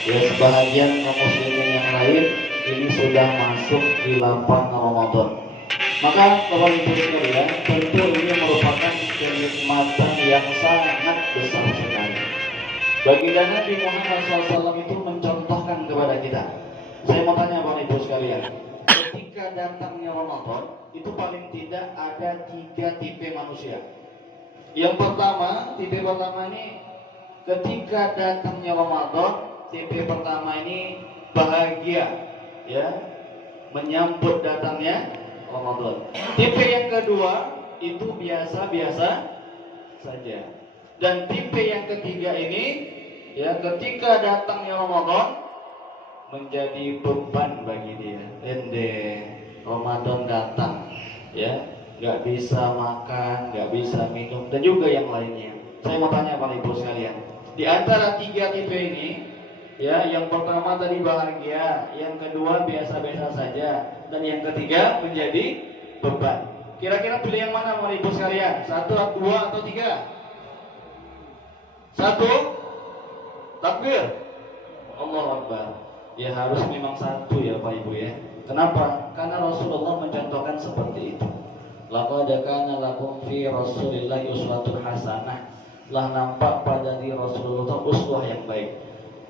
Ya, sebahagian kaum muslimin yang lain ini sudah masuk di 8 Ramadan. Maka Bapak Ibu sekalian, tentu ini merupakan kenikmatan yang sangat besar sekali. Baginda Nabi Muhammad SAW itu mencontohkan kepada kita. Saya mau tanya Bapak Ibu sekalian, ketika datangnya Ramadan, itu paling tidak ada 3 tipe manusia. Yang pertama, tipe pertama ini ketika datangnya Ramadan, tipe pertama ini bahagia, ya, menyambut datangnya Ramadan. Tipe yang kedua itu biasa-biasa saja. Dan tipe yang ketiga ini, ya, ketika datangnya Ramadan menjadi beban bagi dia. Ramadan datang, ya, nggak bisa makan, nggak bisa minum, dan juga yang lainnya. Saya mau tanya Bapak Ibu sekalian, di antara 3 tipe ini, ya, yang pertama tadi bahagia, yang kedua biasa-biasa saja, dan yang ketiga menjadi beban. Kira-kira pilih yang mana Bapak Ibu sekalian? 1, 2, atau 3? 1, takbir, Allahu Akbar. Ya harus memang 1 ya Pak Ibu ya. Kenapa? Karena Rasulullah mencontohkan seperti itu. Laqad kana lakum fi Rasulillahi uswatun hasanah. Lah nampak pada diri Rasulullah uswah yang baik.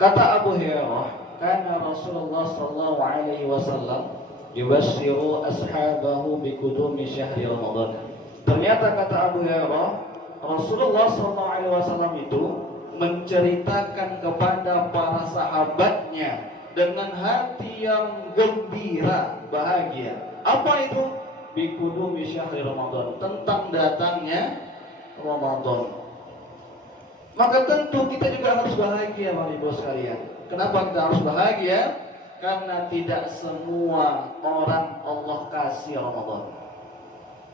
Kata Abu Hurairah, karena Rasulullah sallallahu alaihi wasallam yubassiru ashabahu bi qudumi syahri Ramadan. Ternyata kata Abu Hurairah, Rasulullah sallallahu alaihi wasallam itu menceritakan kepada para sahabatnya dengan hati yang gembira, bahagia. Apa itu? Biqudumi syahri Ramadan, tentang datangnya Ramadan. Maka tentu kita juga harus bahagia Bapak Ibu sekalian. Kenapa kita harus bahagia? Karena tidak semua orang Allah kasih Ramadan.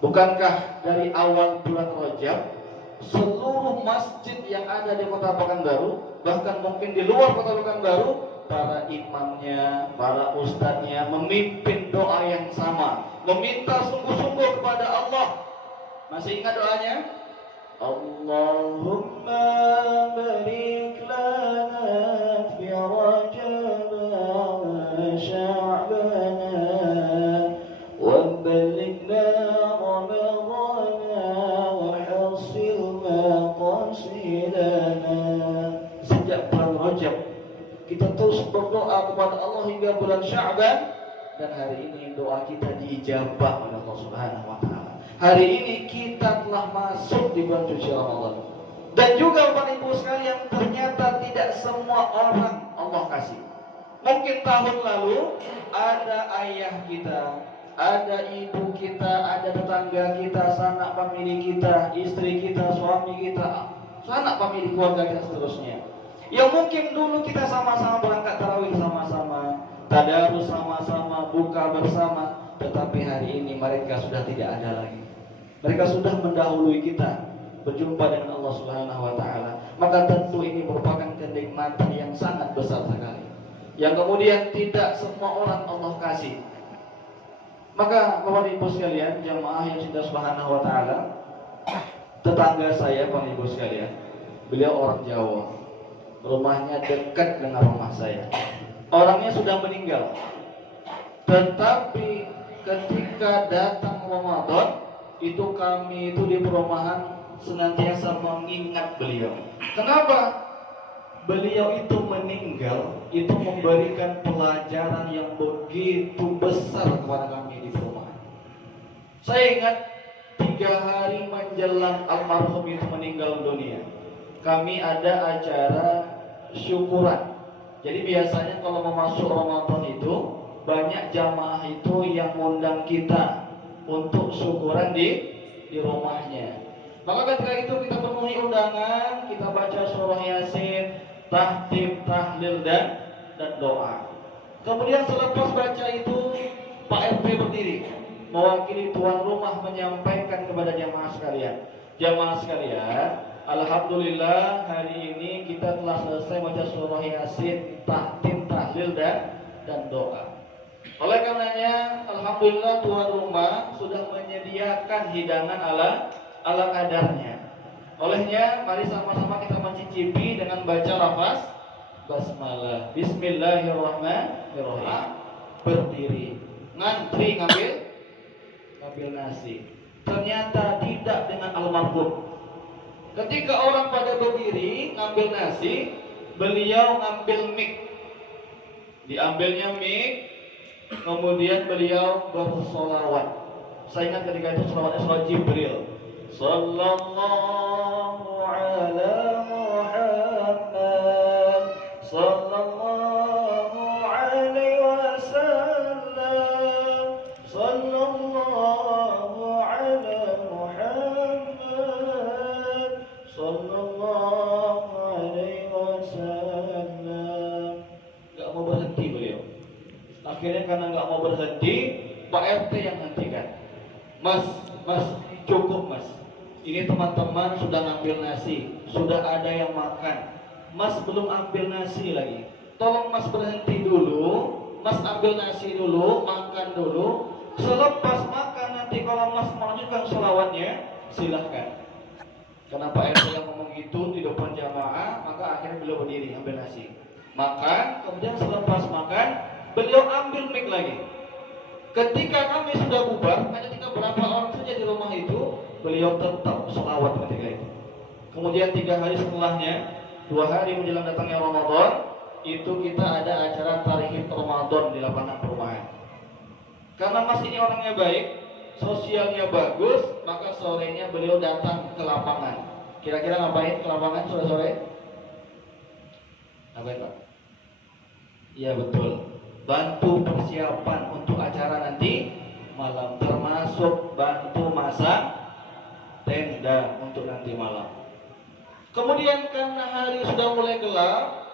Bukankah dari awal bulan Rajab seluruh masjid yang ada di Kota Pekanbaru, bahkan mungkin di luar Kota Pekanbaru, para imamnya, para ustadznya memimpin doa yang sama, meminta sungguh-sungguh kepada Allah. Masih ingat doanya? Allahumma barik lana fi Rajab wa Sya'ban wa balighna Ramadan wa hasil ma qasidana. Sejak bulan Rajab kita terus berdoa kepada Allah hingga bulan Sya'ban, dan hari ini doa kita diijabah oleh Allah Subhanahu wa taala. Hari ini kita telah masuk di bulan suci Ramadan. Dan juga Bapak Ibu sekalian, ternyata tidak semua orang Allah kasih. Mungkin tahun lalu ada ayah kita, ada ibu kita, ada tetangga kita, sanak famili kita, istri kita, suami kita, sanak famili keluarga kita seterusnya. Yang mungkin dulu kita sama-sama berangkat tarawih sama-sama, tadarus sama-sama, buka bersama, tetapi hari ini mereka sudah tidak ada lagi. Mereka sudah mendahului kita berjumpa dengan Allah Subhanahu wa taala. Maka tentu ini merupakan kenikmatan yang sangat besar sekali, yang kemudian tidak semua orang Allah kasih. Maka Bapak Ibu sekalian, jamaah yang cinta Subhanahu wa taala, tetangga saya Bapak Ibu sekalian, beliau orang Jawa. Rumahnya dekat dengan rumah saya. Orangnya sudah meninggal. Tetapi ketika datang Ramadan, itu kami itu di perumahan senantiasa mengingat beliau. Kenapa? Beliau itu meninggal, itu memberikan pelajaran yang begitu besar kepada kami di perumahan. Saya ingat 3 hari menjelang almarhum itu meninggal dunia, kami ada acara syukuran. Jadi biasanya kalau mau masuk Ramadan itu banyak jamaah itu yang mengundang kita untuk syukuran di rumahnya. Maka ketika itu kita penuhi undangan, kita baca surah Yasin, tahtib, tahlil dan doa. Kemudian selepas baca itu Pak RT berdiri mewakili tuan rumah menyampaikan kepada jamaah sekalian. Jamaah sekalian, alhamdulillah hari ini kita telah selesai baca surah Yasin, tahtib, tahlil dan doa. Oleh karenanya, alhamdulillah tuan rumah sudah menyediakan hidangan ala kadarnya. Olehnya, mari sama-sama kita mencicipi dengan baca lafaz basmalah. Bismillahirrahmanirrahim. Berdiri, ngantri ngambil nasi. Ternyata tidak dengan almarhum. Ketika orang pada berdiri ngambil nasi, beliau ngambil mic. Diambilnya mic, kemudian beliau bersolawat. Saya ingat ketika itu selawatnya selawat Jibril. Sallallahu ala Muhammad, sallallahu alaihi wasallam, sallallahu ala Muhammad, sallallahu alaihi wasallam. Gak mau berhenti beliau. Akhirnya karena gak mau berhenti, Pak RT yang hentikan. Mas, cukup mas. Ini teman-teman sudah ngambil nasi, sudah ada yang makan. Mas belum ambil nasi lagi. Tolong mas berhenti dulu, mas ambil nasi dulu, makan dulu. Selepas makan nanti kalau mas melanjutkan sholawatnya, silahkan. Karena Pak RT yang ngomong gitu di depan jamaah, maka akhirnya beliau berdiri ambil nasi. Makan, kemudian selepas makan, beliau ambil mic lagi. Ketika kami sudah bubar, hanya tinggal berapa orang saja di rumah itu, beliau tetap selawat ketika itu. Kemudian 3 hari setelahnya, 2 hari menjelang datangnya Ramadan, itu kita ada acara tarikh Ramadan di lapangan perumahan. Karena mas ini orangnya baik, sosialnya bagus, maka sorenya beliau datang ke lapangan. Kira-kira ngapain ke lapangan sore-sore? Ngapain Pak? Iya betul. Bantu persiapan untuk acara nanti malam, termasuk bantu masak tenda untuk nanti malam. Kemudian karena hari sudah mulai gelap,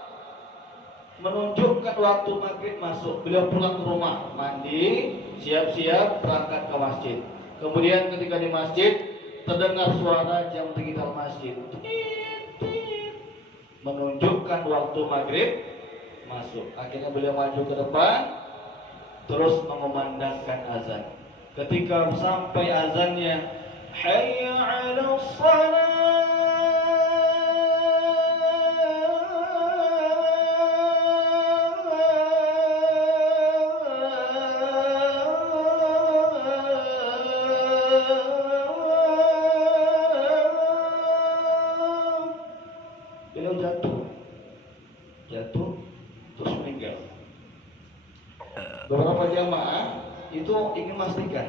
menunjukkan waktu maghrib masuk, beliau pulang ke rumah, mandi, siap-siap berangkat ke masjid. Kemudian ketika di masjid terdengar suara jam digital masjid, menunjukkan waktu maghrib masuk. Akhirnya beliau maju ke depan, terus mengumandangkan azan. Ketika sampai azannya, hayya 'alas shalah, beliau jatuh terus meninggal. Beberapa jamaah itu ingin memastikan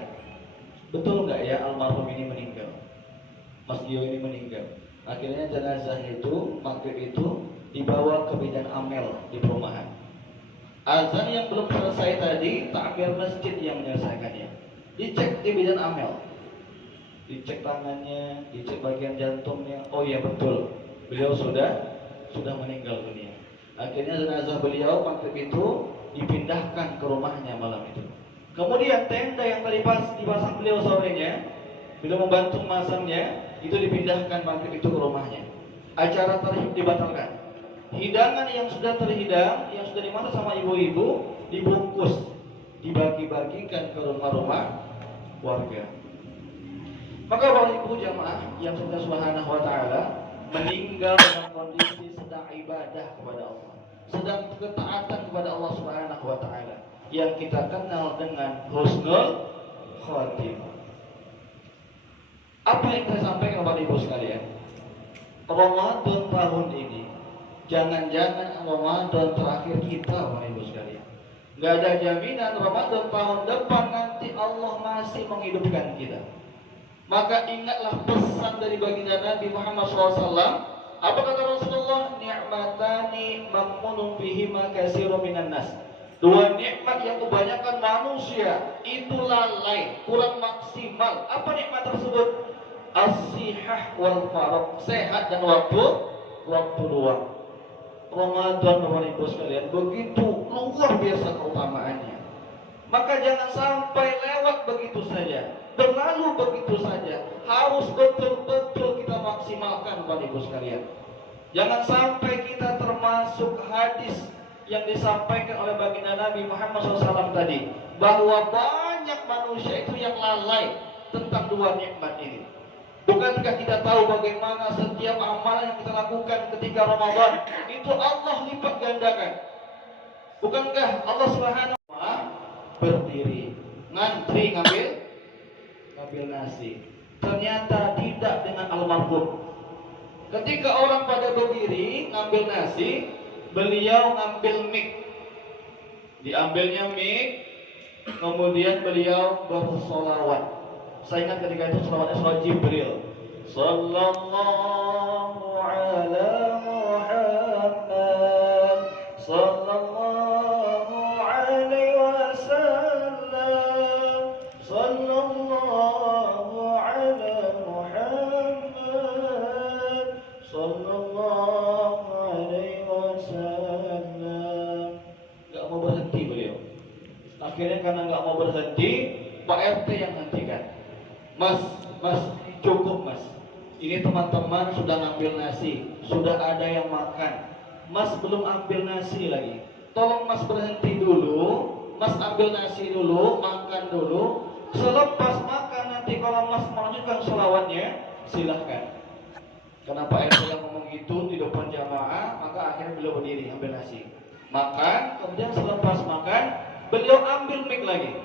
betul nggak ya almarhum ini meninggal, Mas Gio ini meninggal. Akhirnya jenazah itu maghrib itu dibawa ke bidan amel di perumahan. Azan yang belum selesai tadi, takmir masjid yang menyelesaikannya. Dicek di bidan amel, dicek tangannya, dicek bagian jantungnya. Oh iya betul, beliau sudah meninggal dunia. Akhirnya jenazah beliau maghrib itu dipindahkan ke rumahnya malam itu. Kemudian tenda yang tadi pas dipasang beliau sorenya, beliau membantu memasangnya, itu dipindahkan maghrib itu ke rumahnya. Acara tarikh dibatalkan. Hidangan yang sudah terhidang, yang sudah dimasak sama ibu-ibu, dibungkus, dibagi-bagikan ke rumah-rumah warga. Maka Bapak Ibu jamaah yang Allah Subhanahu wa taala meninggal dalam kondisi sedang ibadah kepada Allah, sedang ketaatan kepada Allah Subhanahu wa taala, yang kita kenal dengan husnul khatimah. Apa yang saya sampaikan kepada Ibu sekalian? Ramadan tahun ini jangan-jangan Ramadan terakhir kita, Bapak Ibu sekalian. Gak ada jaminan Ramadan tahun depan nanti Allah masih menghidupkan kita. Maka ingatlah pesan dari baginda Nabi Muhammad SAW. Apa kata Rasulullah? Ni'matani mamnunun bihima katsirun minan nas. 2 nikmat yang kebanyakan manusia itu lalai, kurang maksimal. Apa nikmat tersebut? As-sihah wal faragh, sehat dan waktu luang. Ramadan Bapak Ibu sekalian begitu luar biasa keutamaannya. Maka jangan sampai lewat begitu saja, berlalu begitu saja. Harus betul-betul kita maksimalkan Bapak Ibu sekalian. Jangan sampai kita termasuk hadis yang disampaikan oleh baginda Nabi Muhammad SAW tadi, bahwa banyak manusia itu yang lalai tentang 2 nikmat ini. Bukankah kita tahu bagaimana setiap amalan yang kita lakukan ketika Ramadan itu Allah lipat gandakan? Bukankah Allah Subhanahu wa taala berdiri, ngantri ngambil nasi. Ternyata tidak dengan almarhum. Ketika orang pada berdiri ngambil nasi, beliau ngambil mic. Diambilnya mic, kemudian beliau bersolawat. Saya ingat ketika itu selawatnya selawat Jibril. Sallallahu ala Muhammad, sallallahu alaihi wasallam, sallallahu ala Muhammad, sallallahu alaihi wasallam. Gak mau berhenti beliau. Akhirnya karena gak mau berhenti, Pak RT yang hentikan. Mas, cukup mas. Ini teman-teman sudah ngambil nasi, sudah ada yang makan. Mas belum ambil nasi lagi. Tolong mas berhenti dulu, mas ambil nasi dulu, makan dulu. Selepas makan nanti kalau mas melanjutkan sholawatnya, silahkan. Kenapa RT yang ngomong gitu di depan jamaah, maka akhirnya beliau berdiri ambil nasi. Makan, kemudian selepas makan, beliau ambil mic lagi.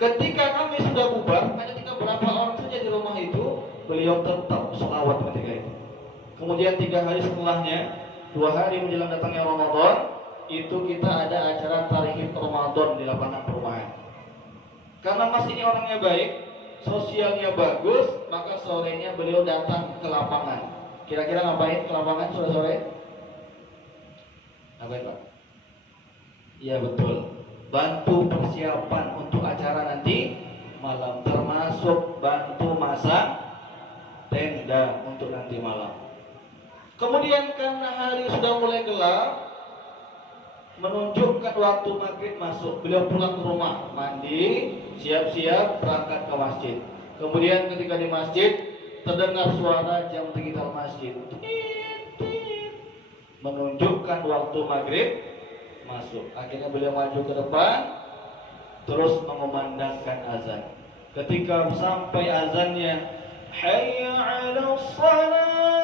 Ketika kami sudah bubar, hanya tinggal berapa orang saja di rumah itu, beliau tetap selawat ketika itu. Kemudian 3 hari setelahnya, 2 hari menjelang datangnya Ramadan, itu kita ada acara tarikh Ramadan di lapangan perumahan. Karena Mas ini orangnya baik, sosialnya bagus, maka sorenya beliau datang ke lapangan. Kira-kira ngapain ke lapangan sore-sore? Ngapain Pak? Iya betul. Bantu persiapan untuk acara nanti malam, termasuk bantu masak tenda untuk nanti malam. Kemudian karena hari sudah mulai gelap, menunjukkan waktu maghrib masuk, beliau pulang ke rumah, mandi, siap-siap berangkat ke masjid. Kemudian ketika di masjid terdengar suara jam digital masjid, menunjukkan waktu maghrib masuk. Akhirnya beliau maju ke depan, terus mengumandangkan azan. Ketika sampai azannya, hayya 'alas shalah,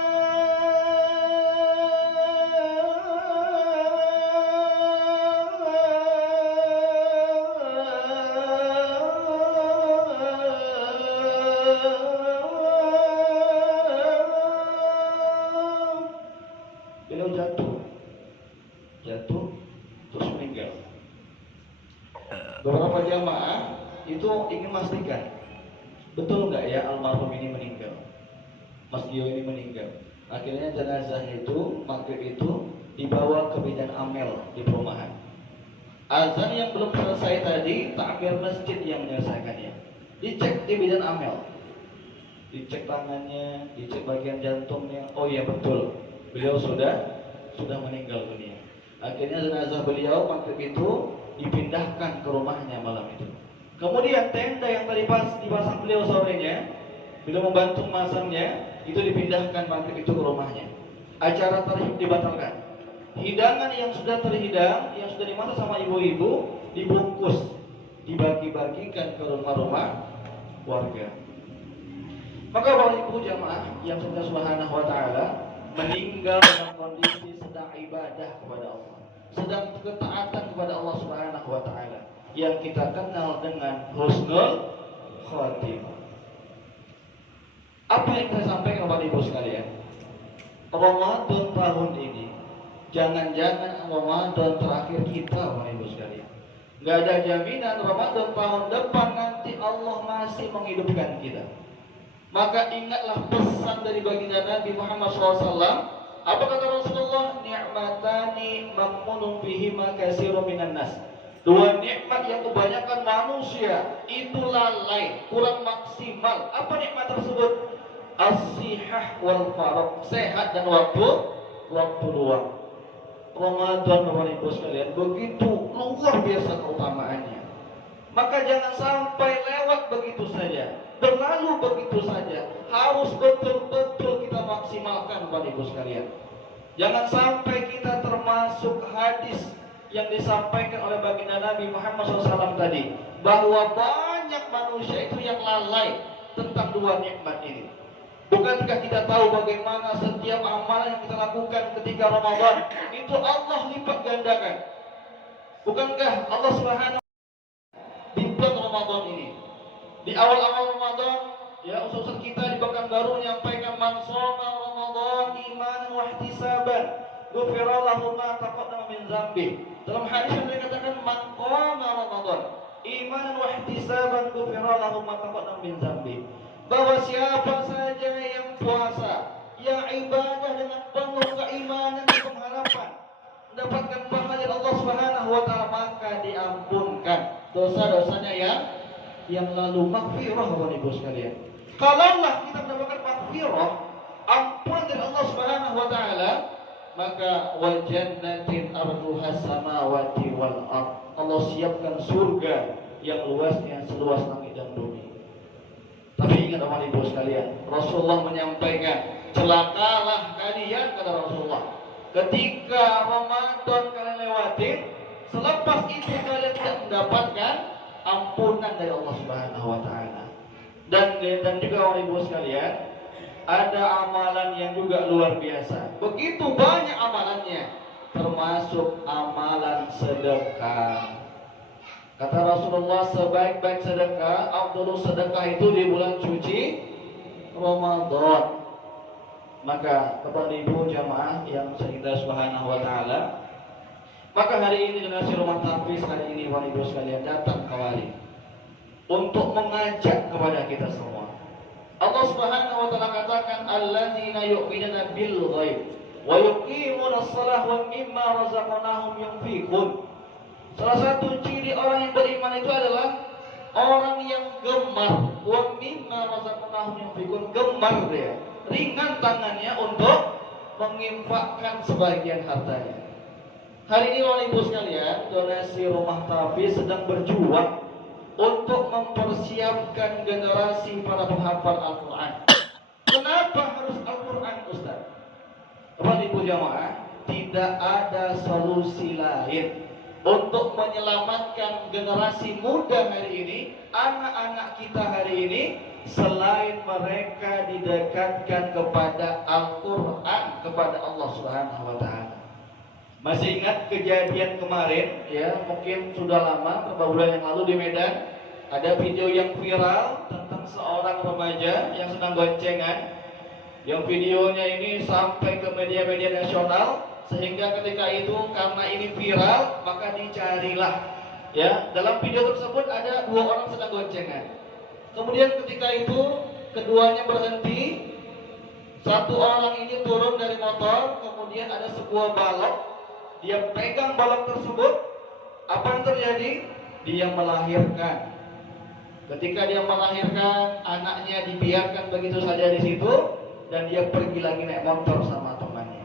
beliau jatuh terus meninggal. Beberapa jamaah itu ingin memastikan betul nggak ya almarhum ini meninggal, Mas Gio ini meninggal. Akhirnya jenazahnya itu maghrib itu dibawa ke bidan amel di perumahan. Azan yang belum selesai tadi, takmir masjid yang menyelesaikannya. Dicek di bidan amel, dicek tangannya, dicek bagian jantungnya. Oh iya betul, beliau sudah meninggal dunia. Akhirnya jenazah beliau maghrib itu dipindahkan ke rumahnya malam itu. Kemudian tenda yang tadi dipasang beliau sorenya, beliau membantu memasangnya, itu dipindahkan maghrib itu ke rumahnya. Acara tarikh dibatalkan. Hidangan yang sudah terhidang, yang sudah dimasak sama ibu-ibu, dibungkus, dibagi-bagikan ke rumah-rumah warga. Maka Bapak Ibu jamaah yang sudah Subhanahu wa taala meninggal dalam kondisi sedang ibadah kepada Allah, sedang ketaatan kepada Allah Subhanahu wa taala, yang kita kenal dengan husnul khatimah. Apa yang saya sampaikan kepada Ibu sekalian? Ramadan tahun ini jangan-jangan Ramadan terakhir kita, Bapak Ibu sekalian. Gak ada jaminan Ramadan tahun depan nanti Allah masih menghidupkan kita. Maka ingatlah pesan dari baginda Nabi Muhammad SAW. Apa kata Rasulullah? Ni'matani mamnunun bihima katsirun minan nas. 2 nikmat yang kebanyakan manusia itu lalai, kurang maksimal. Apa nikmat tersebut? As-sihah wal faragh, sehat dan waktu luang. Ramadan Bapak Ibu sekalian begitu luar biasa keutamaannya. Maka jangan sampai lewat begitu saja, berlalu begitu saja. Harus betul-betul kita maksimalkan Bapak Ibu sekalian. Jangan sampai kita termasuk hadis yang disampaikan oleh baginda Nabi Muhammad SAW tadi, bahwa banyak manusia itu yang lalai tentang 2 nikmat ini. Bukankah kita tahu bagaimana setiap amalan yang kita lakukan ketika Ramadan itu Allah lipat gandakan? Bukankah Allah Subhanahu di bulan Ramadan ini, di awal-awal Ramadan, ya usul kita di Pekanbaru menyampaikan man shoma Ramadan imanan wa ihtisaban ghufira lahu ma taqaddama min dzambi. Dalam hadis yang dikatakan man qama Ramadan imanan wa ihtisaban ghufira lahu ma taqaddama min dzambi. Bahwa siapa saja yang puasa, yang ibadah dengan penuh keimanan dan pengharapan, mendapatkan pahala dari Allah Subhanahu wa taala, maka diampunkan dosa-dosanya yang lalu. Maghfirah Bapak Ibu sekalian. Kalaulah kita mendapatkan maghfirah, ampunan dari Allah Subhanahu wa taala, maka wa jannatin arduha samawati wal ard. Allah siapkan surga yang luasnya seluas langit dan bumi. Tapi ingat Bapak Ibu sekalian, Rasulullah menyampaikan, celakalah kalian, kata Rasulullah, ketika Ramadan kalian lewatin, selepas itu kalian tidak mendapatkan ampunan dari Allah Subhanahu wa taala. Dan juga Bapak Ibu sekalian, ada amalan yang juga luar biasa. Begitu banyak amalannya, termasuk amalan sedekah. Kata Rasulullah, sebaik-baik sedekah, afdhalus sedekah itu di bulan suci Ramadan. Maka kepada ibu jamaah yang kita Subhanahu wa taala, maka hari ini dengan Rumah Tahfiz hari ini Bapak Ibu sekalian datang kembali untuk mengajak kepada kita semua. Allah Subhanahu wa taala katakan alladzina yu'minuna bil ghaib wa yuqimuna shalah wa mimma razaqnahum yunfiqun. Salah satu ciri orang yang beriman itu adalah orang yang gemar, wa mimma razaqnahum yunfiqun, gemar dia, ringan tangannya untuk menginfakkan sebagian hartanya. Hari ini Bapak Ibu sekalian, donasi Rumah Tahfiz sedang berjuang untuk mempersiapkan generasi para penghafal Al-Quran. Kenapa harus Al-Quran, Ustaz? Bapak Ibu jamaah, tidak ada solusi lain untuk menyelamatkan generasi muda hari ini, anak-anak kita hari ini, selain mereka didekatkan kepada Al-Quran, kepada Allah Subhanahu wa taala. Masih ingat kejadian kemarin, ya mungkin sudah lama, beberapa bulan yang lalu di Medan, ada video yang viral tentang seorang remaja yang sedang goncengan. Yang videonya ini sampai ke media-media nasional, sehingga ketika itu karena ini viral, maka dicarilah. Ya, dalam video tersebut ada dua orang sedang goncengan. Kemudian ketika itu keduanya berhenti. Satu orang ini turun dari motor, kemudian ada sebuah balok. Dia pegang balok tersebut. Apa yang terjadi? Dia melahirkan. Ketika dia melahirkan, anaknya dibiarkan begitu saja di situ, dan dia pergi lagi naik motor sama temannya.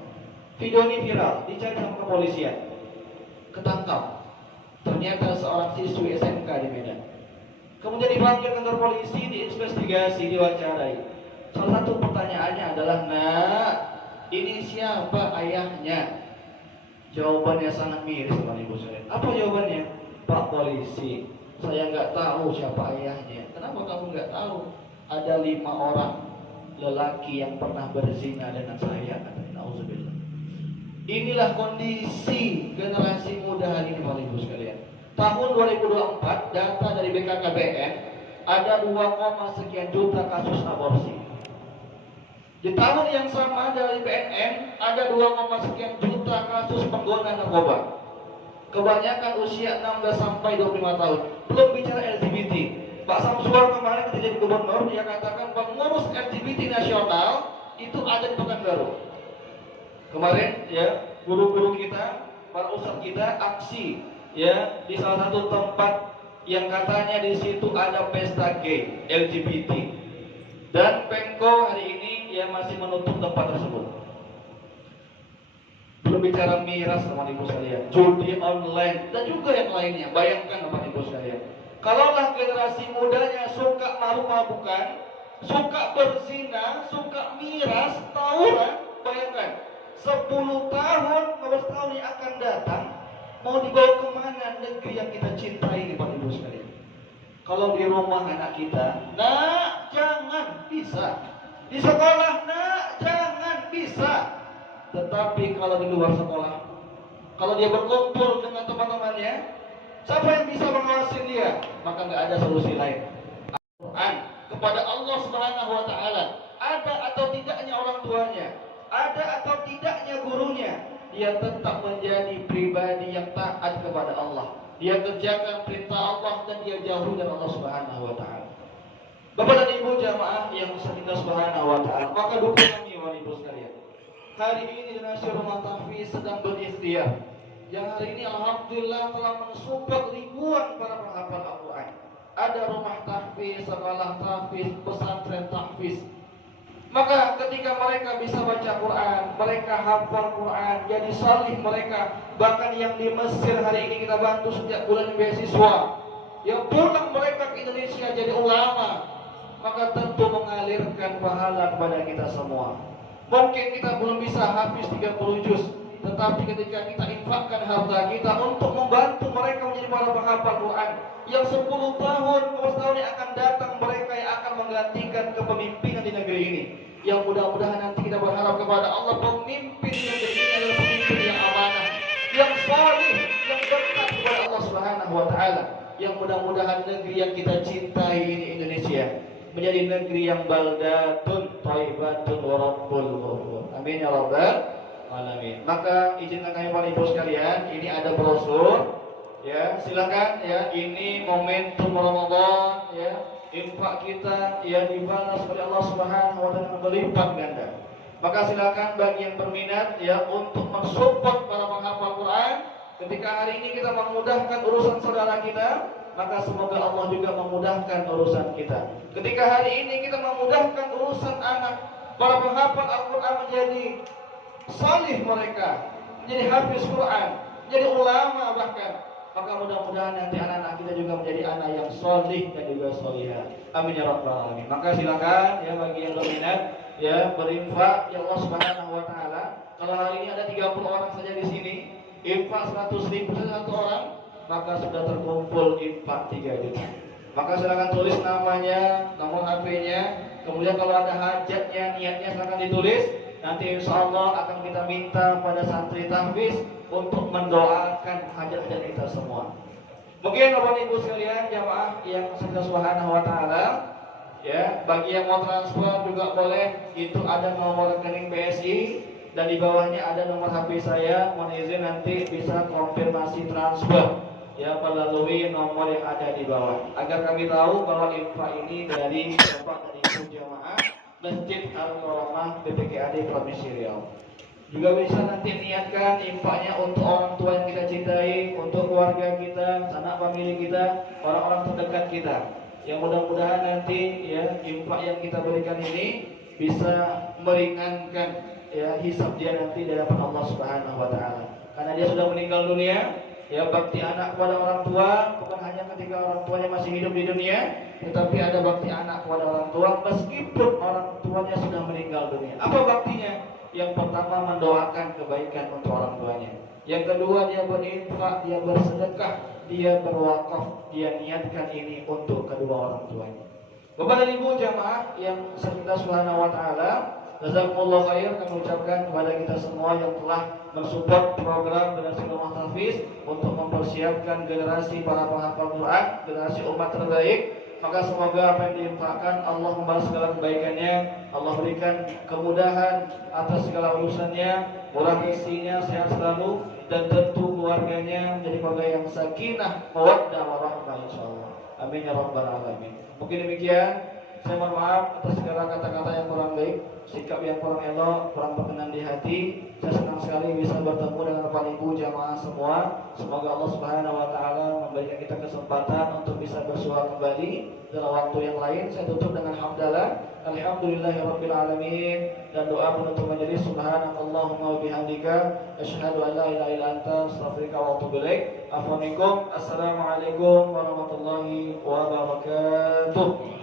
Video ini viral, dicari sama kepolisian, ketangkap. Ternyata seorang siswi SMK di Medan. Kemudian dipanggil kantor polisi, diinvestigasi, diwawancarai. Salah satu pertanyaannya adalah, "Nak, ini siapa ayahnya?" Jawabannya sangat miris, Bapak Ibu sekalian. Apa jawabannya? "Pak polisi, saya nggak tahu siapa ayahnya." Kenapa kamu nggak tahu? Ada 5 orang lelaki yang pernah berzina dengan saya, katanya. Nauzubillah. Inilah kondisi generasi muda hari ini, Bapak Ibu sekalian. Tahun 2024, data dari BKKBN, ada 2, sekian juta kasus aborsi. Di tahun yang sama dari BNN, ada 2, sekian juta kasus pengguna narkoba. Kebanyakan usia 16 sampai 25 tahun. Belum bicara LGBT. Pak Samsuar kemarin ketika jadi gubernur, dia katakan pengurus LGBT nasional itu ada di Pekanbaru. Kemarin ya, guru-guru kita, para ustadz kita aksi ya di salah satu tempat yang katanya di situ ada pesta gay LGBT. Dan Pemko hari ini ya masih menutup tempat tersebut. Belum bicara miras, teman ibu sekalian, judi online dan juga yang lainnya. Bayangkan teman ibu sekalian, kalaulah generasi mudanya suka mabuk-mabukan, suka berzina, suka miras, tawuran, bayangkan 10 tahun, 15 tahun yang akan datang, mau dibawa kemana negeri yang kita cintai ini, Bapak Ibu sekalian? Kalau di rumah anak kita, nah jangan bisa. Di sekolah nak, jangan bisa. Tetapi kalau di luar sekolah, kalau dia berkumpul dengan teman-temannya, siapa yang bisa mengawasi dia? Maka nggak ada solusi lain. Al-Quran kepada Allah Subhanahu Wa Taala, ada atau tidaknya orang tuanya, ada atau tidaknya gurunya, dia tetap menjadi pribadi yang taat kepada Allah. Dia kerjakan perintah Allah dan dia jauhi dari Allah Subhanahu Wa Taala. Bapak dan Ibu jamaah yang kita Subhanahu Wa Taala, maka dukung kami Bapak Ibu sekalian. Hari ini Dinasti Rumah Tahfiz sedang berikhtiar. Yang hari ini alhamdulillah telah mensupport ribuan para penghafal Al-Quran. Ada rumah tahfiz, sekolah tahfiz, pesantren tahfiz. Maka ketika mereka bisa baca Quran, mereka hafal Quran, jadi salih mereka. Bahkan yang di Mesir hari ini kita bantu sejak bulan beasiswa, yang pulang mereka ke Indonesia jadi ulama, maka tentu mengalirkan pahala kepada kita semua. Mungkin kita belum bisa habis 30 juz, tetapi ketika kita infakkan harta kita untuk membantu mereka menjadi para penghafal Quran, yang 10 tahun yang akan datang, mereka yang akan menggantikan kepemimpinan di negeri ini. Yang mudah-mudahan nanti kita berharap kepada Allah, pemimpin negeri ini adalah pemimpin yang amanah, yang salih, yang dekat kepada Allah Subhanahu Wa Taala. Yang mudah-mudahan negeri yang kita cintai ini Indonesia menjadi negeri yang baldatun thayyibatun wa rabbul ghafur. Amin ya rabbal alamin. Maka izinkan kami Bapak Ibu sekalian, ini ada brosur ya, silakan ya, ini momentum Ramadan ya, infak kita ya dibalas oleh Allah Subhanahu wa taala berlipat ganda. Maka silakan bagi yang berminat ya untuk mensupport para penghafal Quran. Ketika hari ini kita memudahkan urusan saudara kita, maka semoga Allah juga memudahkan urusan kita. Ketika hari ini kita memudahkan urusan anak para penghafal Al-Quran menjadi salih mereka, menjadi hafiz Quran, menjadi ulama bahkan, maka mudah-mudahan nanti anak-anak kita juga menjadi anak yang salih dan juga salihah. Amin ya rabbal alamin. Maka silakan ya bagi yang berminat ya berinfak ya Allah Subhanahu wa taala. Kalau hari ini ada 30 orang saja di sini, infak 100.000 satu orang, maka sudah terkumpul infak 3 juta. Maka silakan tulis namanya, nomor HP-nya, kemudian kalau ada hajatnya, niatnya silakan ditulis. Nanti insya Allah akan kita minta pada santri tahfiz untuk mendoakan hajat-hajat kita semua. Mungkin Bapak Ibu sekalian jamaah yang sedang Subhanahu wa taala ya, bagi yang mau transfer juga boleh, itu ada nomor rekening BSI dan di bawahnya ada nomor HP saya. Mohon izin nanti bisa konfirmasi transfer ya melalui nomor yang ada di bawah, agar kami tahu bahwa infak ini dari Bapak dan Ibu jamaah Masjid Al-Karamah BPKAD Provinsi Riau. Juga bisa nanti niatkan infaknya untuk orang tua yang kita cintai, untuk keluarga kita, sanak famili kita, orang-orang terdekat kita. Yang mudah-mudahan nanti ya infak yang kita berikan ini bisa meringankan ya hisab dia nanti di hadapan Allah Subhanahu wa taala. Karena dia sudah meninggal dunia, ya bakti anak kepada orang tua bukan hanya ketika orang tuanya masih hidup di dunia, tetapi ada bakti anak kepada orang tua meskipun orang tuanya sudah meninggal dunia. Apa baktinya? Yang pertama mendoakan kebaikan untuk orang tuanya. Yang kedua dia berinfak, dia bersedekah, dia berwakaf, dia niatkan ini untuk kedua orang tuanya. Bapak dan Ibu jamaah yang Allah Subhanahu wa taala, jazakumullah khair, kami ucapkan kepada kita semua yang telah mensupport program Generasi Rumah Tahfiz untuk mempersiapkan generasi para penghafal Quran, generasi umat terbaik. Maka semoga apa yang diinfakkan Allah membalas segala kebaikannya, Allah berikan kemudahan atas segala urusannya, murah rezekinya, sehat selalu, dan tentu keluarganya menjadi keluarga yang sakinah, mawaddah warahmah insyaallah. Amin ya rabbal alamin. Mungkin demikian. Saya mohon maaf atas segala kata-kata yang kurang baik, sikap yang kurang elok, kurang berkenan di hati. Saya senang sekali bisa bertemu dengan Bapak Ibu jamaah semua. Semoga Allah Subhanahu wa taala memberikan kita kesempatan untuk bisa bersua kembali dalam waktu yang lain. Saya tutup dengan hamdalah, alhamdulillahirabbil alamin, dan doa penutup menjadi subhanakallahumma wa bihamdika asyhadu an la ilaha illa anta astaghfiruka wa atubu ilaik. Assalamualaikum warahmatullahi wabarakatuh.